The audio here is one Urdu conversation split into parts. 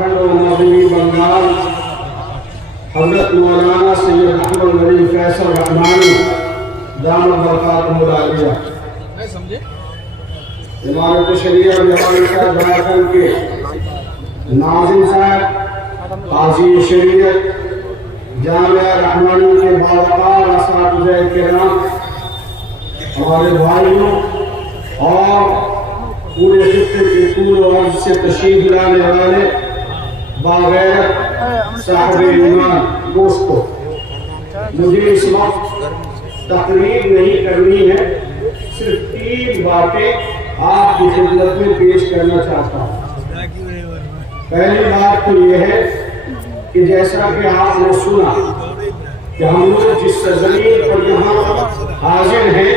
جھارکھنڈ اور مغربی بنگال حضرت مولانا سید احمد ولی فیصل رحمانی دامت برکاتہ العالیہ، امارت شریعہ جوانی صاحب جھارکھنڈ کے ناظم صاحب، قاضی شریعت جامعہ رحمانی کے باوقار اساتذہ کرام، ہمارے بھائیوں اور پورے خطے کے طول و عرض سے تشریف لانے والے باغیرت صاحب ایمان دوستو، مجھے اس وقت تقریر نہیں کرنی ہے، صرف 3 باتیں آپ کی خدمت میں پیش کرنا چاہتا ہوں۔ پہلی بات تو یہ ہے کہ جیسا کہ آپ نے سنا کہ ہم لوگ جس زمین پر یہاں حاضر ہیں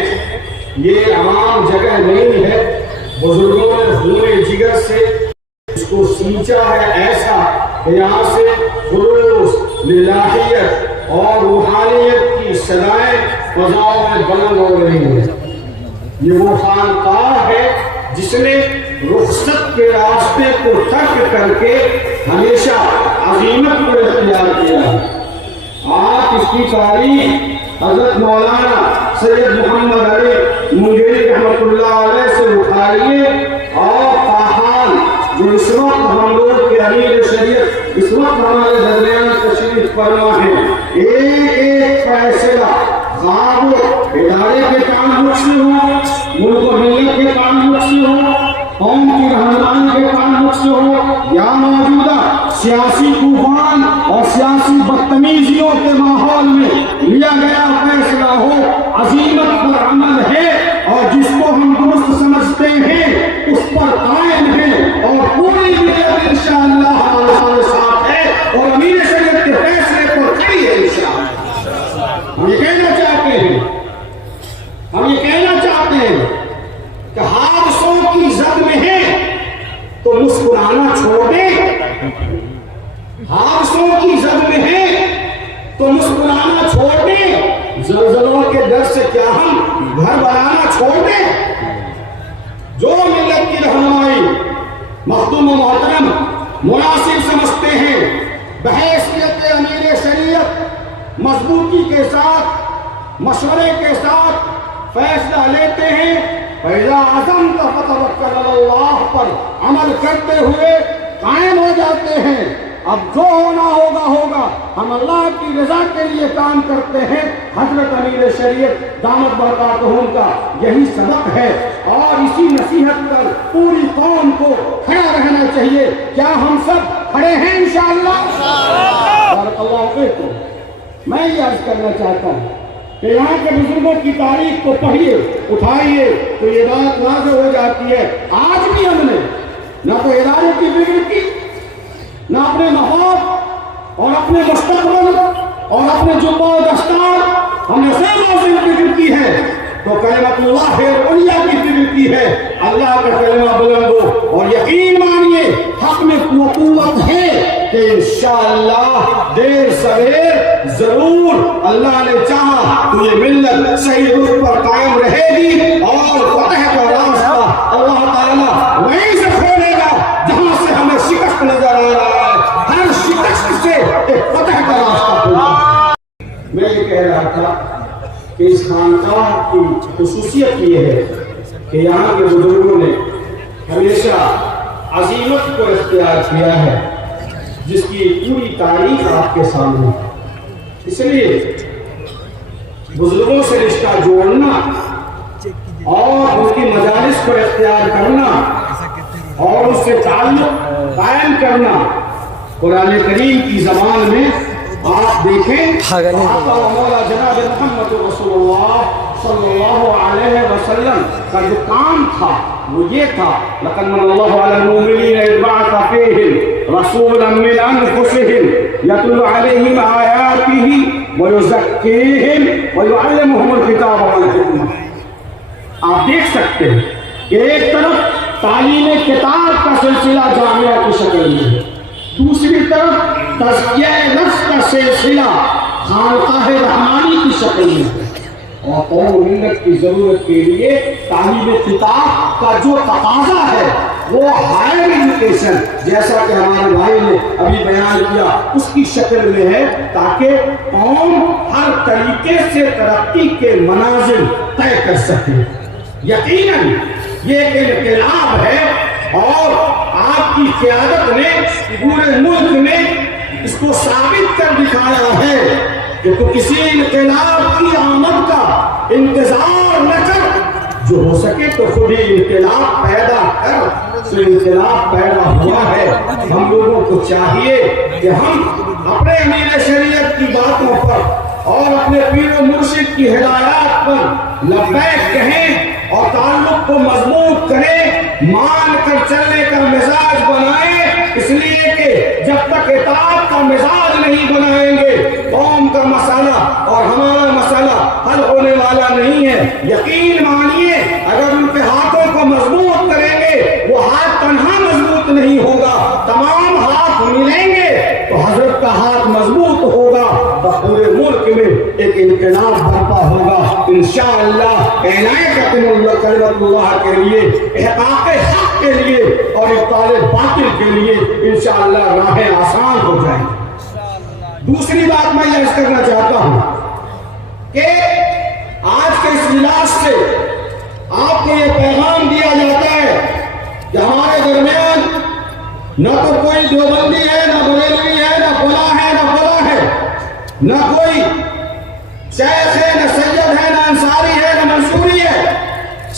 یہ عام جگہ نہیں ہے، بزرگوں نے خون جگر سے اس کو سینچا ہے ایسا کہ یہاں سے خلوص، للہیت اور روحانیت کی صدائیں فضاؤں میں بلند ہو رہی ہیں۔ یہ وہ خانقاہ ہے جس نے رخصت کے راستے کو ترک کر کے ہمیشہ عظیمت کو اختیار کیا ہے۔ آپ اس کی تاریخ حضرت مولانا سید محمد علی منگیری رحمۃ اللہ علیہ سے اٹھائیے، اور فاحال جو اس وقت ہم لوگ کے امیر شریعت اس وقت ہمارے درمیان تشریف فرما ہیں، ایک ایک فیصلہ خواب ادارے کے تعلق سے ہو، ملک و ملت کے تعلق سے ہو، قوم کی رہنمائی کے تعلق سے ہو، یا موجودہ سیاسی طوفان اور سیاسی بدتمیزیوں کے ماحول میں لیا گیا فیصلہ ہو، عظیمت پر عمل ہے اور جس کو ہم درست سمجھتے ہیں اس پر قائم ہیں، اور پوری ملت انشاءاللہ ہمارے ساتھ ہے اور امیر شریعت کے فیصلے پر کھڑی ہے انشاءاللہ۔ ہم یہ کہنا چاہتے ہیں کہ حادثوں کی زد میں ہیں تو مسکرانا چھوڑ دیں، حادثوں کی زد میں ہیں تو مسکرانا چھوڑ دیں، زلزلوں کے ڈر سے کیا ہم گھر بنانا چھوڑ دیں؟ جو ملت کی رہنمائی مخدوم و محترم مناسب سمجھتے ہیں، بحیثیت امیر شریعت مضبوطی کے ساتھ مشورے کے ساتھ فیصلہ لیتے ہیں، فَإِذَا عَزَمْتَ فَتَوَكَّلْ عَلَى اللَّهِ پر عمل کرتے ہوئے قائم ہو جاتے ہیں۔ اب جو ہونا ہوگا، ہم اللہ کی رضا کے لیے کام کرتے ہیں۔ حضرت امیر شریعت دامت برکاتہم کا یہی سبق ہے، اور اسی نصیحت پر پوری قوم کو کھڑا رہنا چاہیے۔ کیا ہم سب کھڑے ہیں انشاءاللہ؟ بارک اللہ فیکم۔ میں یہ عرض کرنا چاہتا ہوں کہ یہاں کے بزرگوں کی تاریخ کو پڑھیے، اٹھائیے تو یہ بات واضح ہو جاتی ہے۔ آج بھی ہم نے نہ تو ادارے کی فکر کی، نہ اپنے مفاد اور اپنے مستقبل اور اپنے جبہ و دستار، ہم نے صرف فکر کی ہے تو کلمۃ اللہ العلیٰ کی فکر کی ہے، اللہ کا کلمہ بلند ہو، اور یقین مانیے حق میں قوت ہے کہ انشاءاللہ دیر سویر ضرور اللہ نے چاہا تو یہ ملت صحیح رخ پر قائم رہے گی، اور فتح کا راستہ اللہ تعالیٰ وہیں سے کھولے گا جہاں سے ہمیں شکست نظر آ رہا ہے، ہر شکست سے ایک فتح کا راستہ کھولے۔ میں یہ کہہ رہا تھا کہ اس خانقاہ کی خصوصیت یہ ہے کہ یہاں کے بزرگوں نے ہمیشہ عظیمت کو اختیار کیا ہے، جس کی پوری تاریخ آپ کے سامنے ہے۔ اس لیے بزرگوں سے رشتہ جوڑنا اور ان کی مجالس کو اختیار کرنا اور اس سے تعلق قائم کرنا، قرآن کریم کی زبان میں آپ دیکھیں، مولا جناب محمد رسول اللہ صلی اللہ علیہ وسلم کا جو کام تھا وہ یہ تھا، لَقَدْ مَنَّ اللَّهُ عَلَى الْمُؤْمِنِينَ إِذْ بَعَثَ فِيهِمْ رَسُولًا مِّنْ أَنفُسِهِمْ يَتْلُو عَلَيْهِمْ آيَاتِهِ وَيُزَكِّيهِمْ وَيُعَلِّمُهُمُ الْكِتَابَ وَالْحِكْمَةَ۔ آپ دیکھ سکتے ہیں کہ ایک طرف تعلیم کتاب کا سلسلہ جامعہ کی شکل میں ہے، دوسری طرف تزکیہ نفس کا سلسلہ خانقاہ رحمانی کی شکل میں ہے، اور قوم و ملت کی ضرورت کے لیے تعلیم کتاب کا جو تقاضا ہے وہ ہائر ایجوکیشن جیسا کہ ہمارے بھائی نے ابھی بیان کیا اس کی شکل میں ہے، تاکہ قوم ہر طریقے سے ترقی کے منازل طے کر سکے۔ یقیناً یہ ایک انقلاب ہے اور آپ کی قیادت نے پورے ملک میں اس کو ثابت کر دکھایا ہے کہ تو کسی انقلاب کی آمد کا انتظار نہ کر، جو ہو سکے تو خود ہی انقلاب پیدا کر۔ تو انقلاب پیدا ہوا ہے، ہم لوگوں کو چاہیے کہ ہم اپنے امیر شریعت کی باتوں پر اور اپنے پیر و مرشد کی ہدایات پر لبیک کہیں اور تعلق کو مضبوط کریں، مان کر چلنے کا مزاج بنائیں، اس لیے کہ جب تک اطاعت کا مزاج نہیں بنائیں گے قوم کا مسئلہ اور ہمارا مسئلہ حل ہونے والا نہیں ہے۔ یقین مانیے اگر ان کے ہاتھوں کو مضبوط کریں گے، وہ ہاتھ تنہا مضبوط نہیں ہوگا، تمام ہاتھ ملیں گے تو حضرت کا ہاتھ مضبوط ہوگا، پورے ملک میں ایک انقلاب برپا ہوگا انشاءاللہ۔ کلمت اللہ کے لیے، احقاق حق کے لیے اور ابطال باطل کے لیے انشاءاللہ راہیں آسان ہو جائیں۔ دوسری بات میں یہ کرنا چاہتا ہوں کہ آج کے اس اجلاس سے آپ کو یہ پیغام دیا جاتا ہے کہ ہمارے درمیان نہ تو کوئی دیوبندی ہے، نہ بریلوی ہے، نہ فلاں ہے، نہ فلاں ہے، نہ کوئی شیخ ہے، نہ سید ہے، نہ انصاری ہے، نہ منصوری ہے،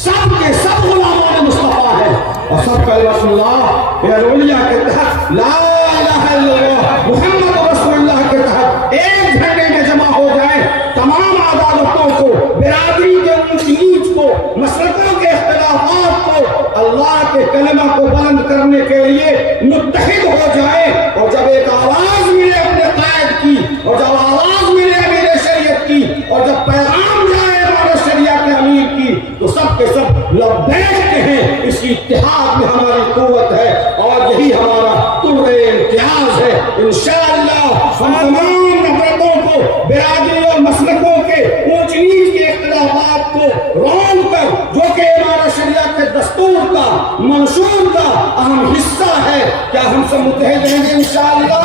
سب کے سب غلامان مصطفیٰ ہے اور سب کلمۃ اللہ اولیاء کے تحت لا الہ الا اللہ محمد رسول اللہ کے تحت ایک جھنڈے میں جمع ہو جائیں۔ تمام عدالتوں کو، برادری کے اونچ نیچ کو، مسلکوں کے اختلافات کو اللہ کے کلمہ کو بلند کرنے کے لیے متحد ہو جائیں، اور جب ایک آواز ملے اپنے قائد کی، اور جب آواز ملے امیر شریعت کی، اور جب پیغام جائے امیر شریعت کے امیر کی، تو سب کے سب لبیک کہیں۔ اس کی اتحاد میں ہماری قوت ہے اور یہی ہمارا طور امتیاز ہے۔ انشاءاللہ ہم تمام نفرتوں کو، برادری اور مسلکوں کے اونچ نیچ کے اختلافات کو رون کر، جو کہ ہمارا شریعت کے دستور کا، منشور کا اہم حصہ ہے، کیا ہم سب متحد رہیں گے انشاءاللہ؟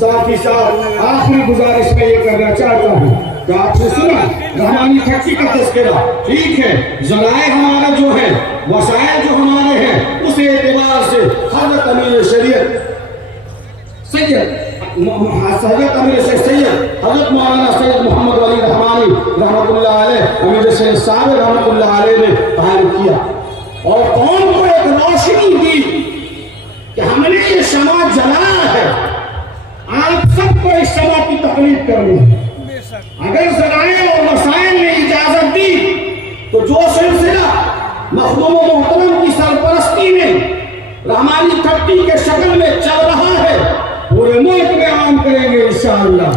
ساتھ ہی ساتھ آخری گزارش میں یہ کرنا چاہتا ہوں کہ آپ نے سنا رحمانی کھٹی کا تذکرہ، ٹھیک ہے، ذرائع ہمارا جو ہے، وسائل جو ہمارے ہیں، اس اعتبار سے حضرت امیر شریعت حضرت مولانا سید محمد علی رحمانی رحمۃ اللہ علیہ، امیر سید صاحب رحمۃ اللہ علیہ نے قائم کیا اور قوم کو ایک روشنی دی کہ ہم نے یہ شمع جلایا ہے، آپ سب کو اس شمع کی تقلید کرنی ہے۔ اگر ذرائع اور وسائل نے اجازت دی تو جو سلسلہ مخدوم و محترم کی سرپرستی میں رحمانی کھٹی کے شکل میں چل رہا ہے، پورے ملک میں عام کریں گے انشاءاللہ۔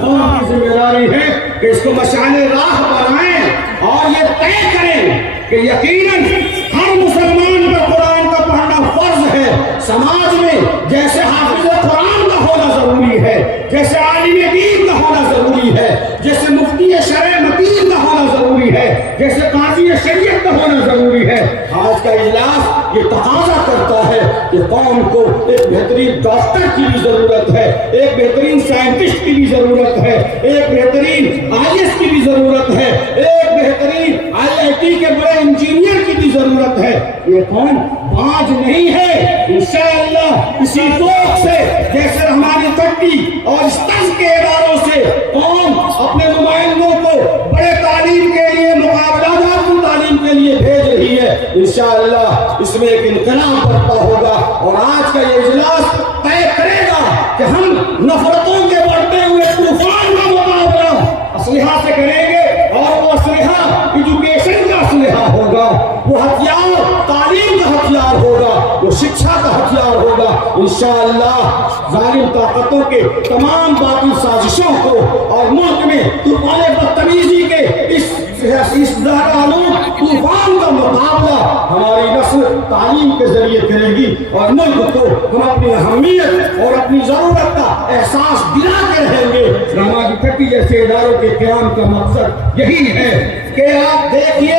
قوم کی ذمہ داری ہے کہ اس کو مشعل راہ بنائیں اور یہ طے کریں کہ یقیناً ہر مسلمان پر قرآن کا پڑھنا فرض ہے۔ سماج میں جیسے حافظ قرآن کا ہونا ضروری ہے، جیسے عالم دین کا ہونا ضروری ہے، جیسے مفتی شرع متین کا ہونا ضروری ہے، جیسے قاضی شریعت کا ہونا ضروری ہے، آج کا اجلاس یہ تقاضا کرتا ہے کہ قوم کو ایک بہترین ڈاکٹر کی بھی ضرورت ہے، ایک بہترین سائنٹسٹ کی بھی ضرورت ہے، ایک بہترین IAS کی بھی ضرورت ہے، ایک بہترین IIT کے بڑے انجینئر کی بھی ضرورت ہے۔ یہ قوم باج نہیں ہے، انشاءاللہ اسی ذوق سے جیسے رحمانی کھٹی اور اس طرز کے اداروں سے قوم اپنے نمائندوں کو بڑے تعلیم کے لیے، مقابلہ جات کی تعلیم کے لیے بھیج رہی ہے، انشاءاللہ اس میں ایک انقلاب برپا ہوگا اور آج کا یہ اجلاس طے کرے گا کہ ہم نفرتوں کے بڑھتے ہوئے طوفان کا مقابلہ اسلحہ سے کریں گے، اور وہ اسلحہ ایجوکیشن کا اسلحہ ہوگا، وہ ہتھیار تعلیم کا ہتھیار ہوگا، وہ شکشا کا ہتھیار ہوگا انشاءاللہ۔ ظالم طاقتوں کے تمام باطل سازشوں کو اور ملک میں طوفان بدتمیزی کے اس طوفان کا مقابلہ ہماری نسل تعلیم کے ذریعے کرے گی اور ملک کو ہم اپنی اہمیت اور اپنی ضرورت کا احساس دلا کے رہیں گے۔ رحمانی کھٹی جیسے اداروں کے قیام کا مقصد یہی ہے کہ آپ دیکھیے